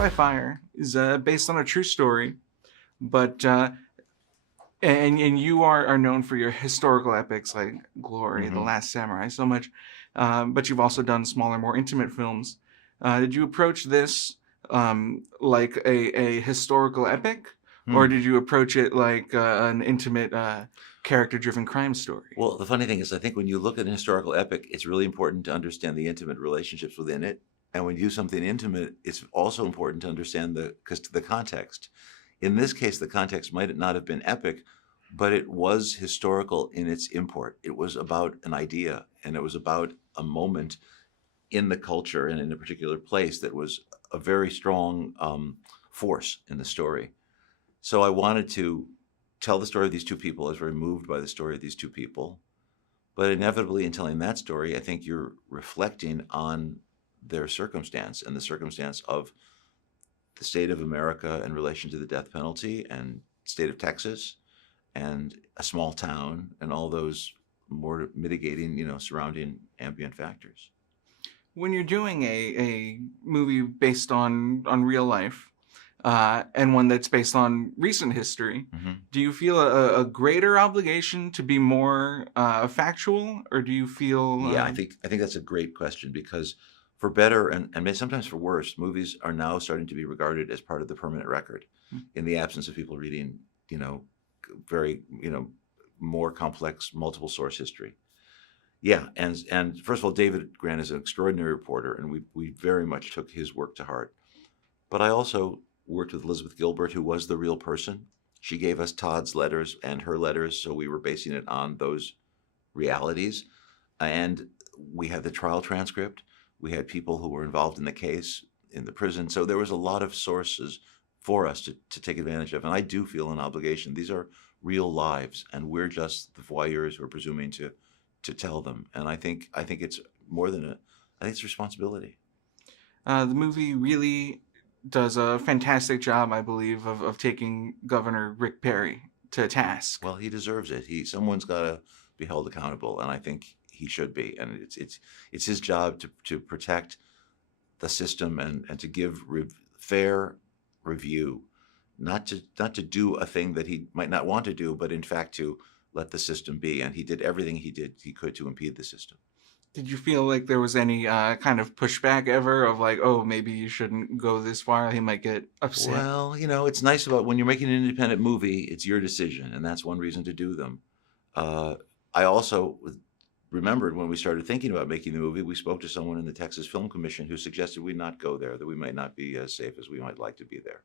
by Fire is based on a true story, but and you are known for your historical epics like Glory, The Hmm. Last Samurai, so much, but you've also done smaller, more intimate films. Did you approach this like a historical epic, or Hmm. did you approach it like an intimate, character-driven crime story? Well, the funny thing is, I think when you look at an historical epic, it's really important to understand the intimate relationships within it. And when you do something intimate, it's also important to understand the context. In this case, the context might not have been epic, but it was historical in its import. It was about an idea, and it was about a moment in the culture and in a particular place that was a very strong force in the story. So I wanted to tell the story of these two people. I was very moved by the story of these two people. But inevitably, in telling that story, I think you're reflecting on their circumstance and the circumstance of the state of America in relation to the death penalty and state of Texas and a small town and all those more mitigating, surrounding ambient factors. When you're doing a movie based on real life, and one that's based on recent history, Hmm. do you feel a greater obligation to be more factual, or do you feel Yeah, I think that's a great question because for better and sometimes for worse, movies are now starting to be regarded as part of the permanent record in the absence of people reading, you know, very, more complex multiple source history. Yeah, and first of all, David Grant is an extraordinary reporter, and we very much took his work to heart. But I also worked with Elizabeth Gilbert, who was the real person. She gave us Todd's letters and her letters, so we were basing it on those realities. And we had the trial transcript. We had people who were involved in the case in the prison. So there was a lot of sources for us to take advantage of. And I do feel an obligation. These are real lives, and we're just the voyeurs who are presuming to tell them. And I think it's more than I think it's a responsibility. the movie really does a fantastic job, I believe, of taking Governor Rick Perry to task. Well, he deserves it. Someone's got to be held accountable, and I think he should be. And it's his job to protect the system and to give fair review, not to do a thing that he might not want to do, but in fact to let the system be. And he did everything he could to impede the system. Did you feel like there was any kind of pushback ever of like, oh, maybe you shouldn't go this far? He might get upset. Well, it's nice about when you're making an independent movie, it's your decision, and that's one reason to do them. Uh, I also remembered when we started thinking about making the movie, we spoke to someone in the Texas Film Commission who suggested we not go there, that we might not be as safe as we might like to be there.